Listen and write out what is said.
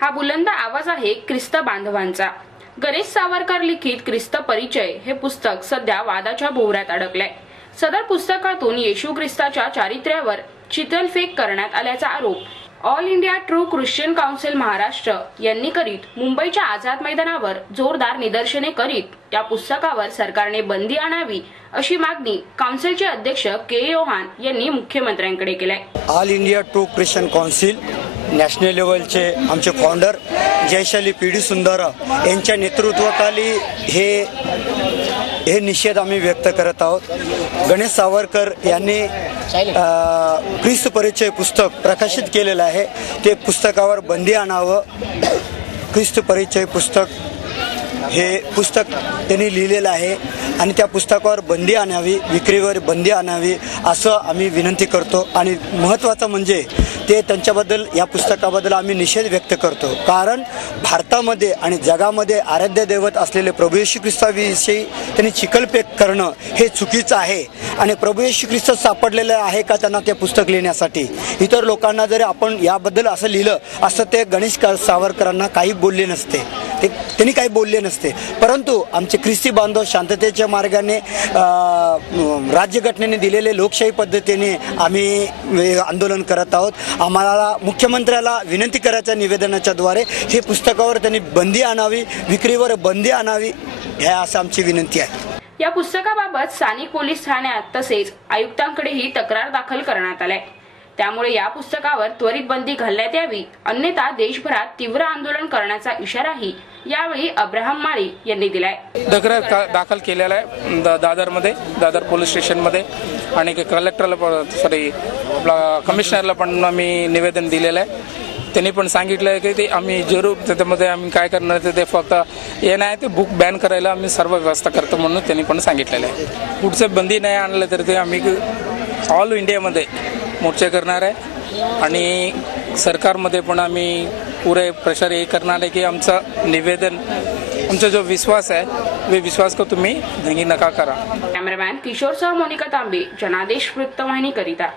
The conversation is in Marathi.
हा बुलंद आवाज आहे ख्रिस्त बांधवांचा। गणेश सावरकर लिखित ख्रिस्त परिचय हे पुस्तक सध्या वादाच्या भोवऱ्यात अडकलंय। सदर पुस्तकातून येशू ख्रिस्ताच्या चारित्र्यावर चितलफेक करण्यात आल्याचा आरोप all India true Christian council Maharashtra यांनी करीत मुंबईच्या आझाद मैदानावर जोरदार निदर्शने करीत या पुस्तकावर सरकारने बंदी आणावी अशी मागणी काउन्सिलचे अध्यक्ष के योहान यांनी मुख्यमंत्र्यांकडे केलाय। All India true Christian council national लेवलचे आमचे फाउंडर जयशाली पीडी सुंदर यांच्या नेतृत्वाखाली हे निषेध आम्ही व्यक्त करत आहोत। गणेश सावरकर यांनी ख्रिस्त परिचय पुस्तक प्रकाशित केलेलं आहे, ते पुस्तकावर बंदी आणावं। ख्रिस्त परिचय पुस्तक हे पुस्तक त्यांनी लिहिलेलं आहे आणि त्या पुस्तकावर बंदी आणावी, विक्रीवर बंदी आणावी असं आम्ही विनंती करतो। आणि महत्त्वाचं म्हणजे ते त्यांच्याबद्दल या पुस्तकाबद्दल आम्ही निषेध व्यक्त करतो, कारण भारतामध्ये आणि जगामध्ये आराध्य दैवत असलेले प्रभू येशू ख्रिस्ताविषयी त्यांनी चिखलफेक करणं हे चुकीचं आहे। आणि प्रभू येशू ख्रिस्त सापडलेलं आहे का त्यांना ते पुस्तक लिहिण्यासाठी? इतर लोकांना जरी आपण याबद्दल असं लिहिलं असं ते गणेश सावरकरांना काही बोलले नसते, त्यांनी काही बोलले नसते। परंतु आमचे ख्रिस्ती बांधव शांततेच्या मार्गाने राज्यघटनेने दिलेले लोकशाही पद्धतीने आम्ही आंदोलन करत आहोत। आम्हाला मुख्यमंत्र्याला विनंती करायच्या निवेदनाच्या द्वारे हे पुस्तकावर त्यांनी बंदी आणावी, विक्रीवर बंदी आणावी हे असं आमची विनंती आहे। या पुस्तकाबाबत स्थानिक पोलीस ठाण्यात तसेच आयुक्तांकडेही तक्रार दाखल करण्यात आली। त्यामुळे या पुस्तकावर त्वरित बंदी घालण्यात यावी, अन्यथा देशभरात तीव्र आंदोलन करण्याचा इशाराही यावेळी अब्राहम माळी यांनी दिलाय। तक्रार दाखल केलेला आहे दादर पोलीस स्टेशनमध्ये आणि कलेक्टरला आपला कमिशनरला पण आम्ही निवेदन दिलेलं आहे। त्यांनी पण सांगितलं आहे की ते आम्ही जरूर त्याच्यामध्ये आम्ही काय करणार ते फक्त हे नाही ते बुक बॅन करायला आम्ही सर्व व्यवस्था करतो म्हणून त्यांनी पण सांगितलेलं आहे। पुढचं बंदी नाही आणलं तर ते आम्ही ऑल इंडियामध्ये मोर्चे करणार आहे आणि सरकारमध्ये पण आम्ही पुरे प्रेशर हे करणार आहे की आमचं निवेदन आमचा जो विश्वास आहे वे विश्वास को तुम्ही धंगी नका करा। कॅमेरामॅन किशोरसह मोनिका तांबे, जनादेश वृत्तवाहिनी करिता।